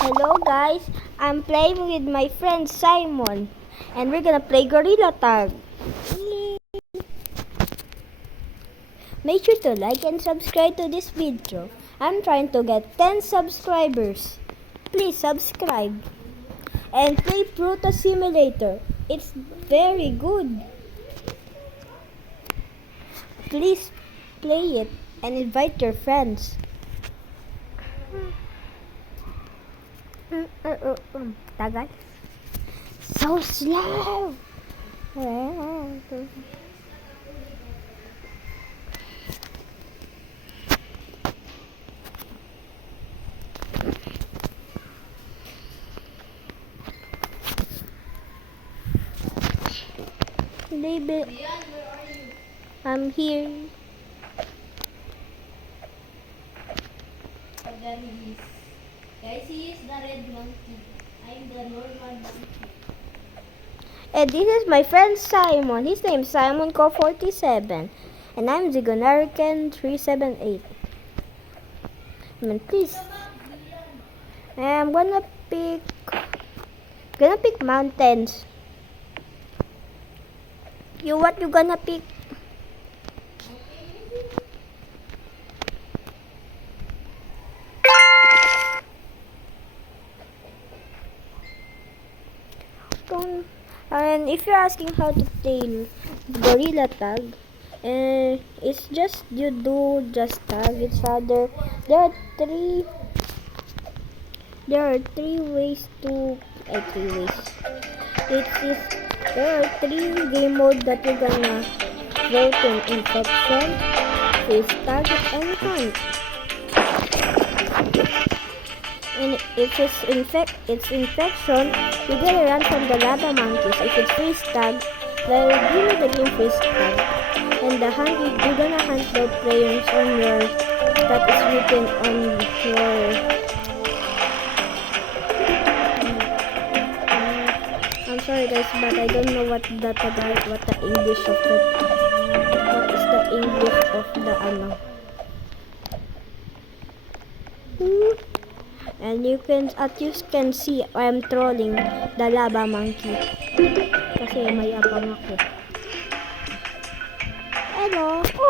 Hello guys, I'm playing with my friend Simon and we're gonna play Gorilla Tag. Yay. Make sure to like and subscribe to this video. I'm trying to get 10 subscribers. Please subscribe and play Proto Simulator. It's very good. Please play it and invite your friends. Tagal. So slow. Baby, I'm here. Guys, he is the red monkey. I'm the normal monkey. And this is my friend Simon. His name is Simon Co47. And I'm Zigonarican 378. Please. I'm gonna pick mountains. What you gonna pick? And if you're asking how to play Gorilla Tag, it's just you do just tag each other. There are three ways to there are three game modes that you're gonna vote in: infection, face tag, and hunt. And if it's infection, you're gonna run from the lava monkeys. If it's face tag, they'll give you the game face tag. And the hunt, you're gonna hunt the players on your that is written on your. I'm sorry guys, but I don't know what the English of the what is the English of the ano. And you can see I'm trolling the lava monkey kasi mayabang ako. Hello. Oh no.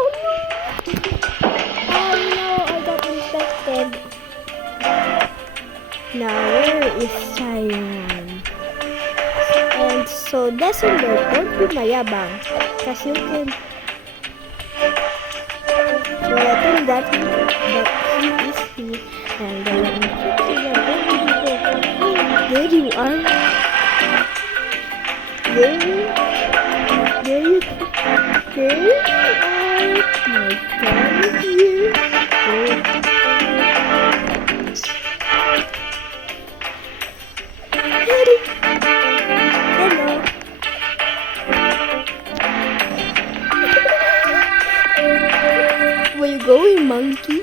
Oh no, I got infected. Now where is Simon? And so December, don't be mayabang kasi you can. So I think that he is here. And there you are. There you are. My God is here. Hello. Where you going, monkey?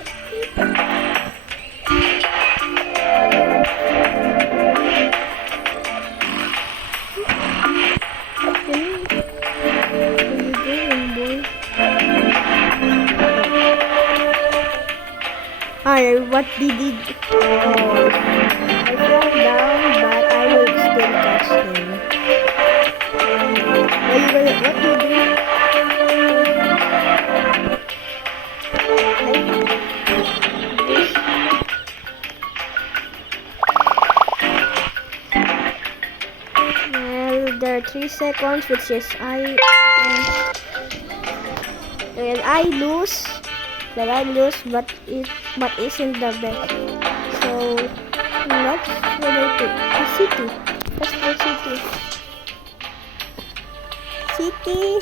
What did it? Oh, I fell down, but I will still catch him. What do you do? Well, there are 3 seconds, which is and I lose. But isn't the best. So let's go to a city. Let's go city.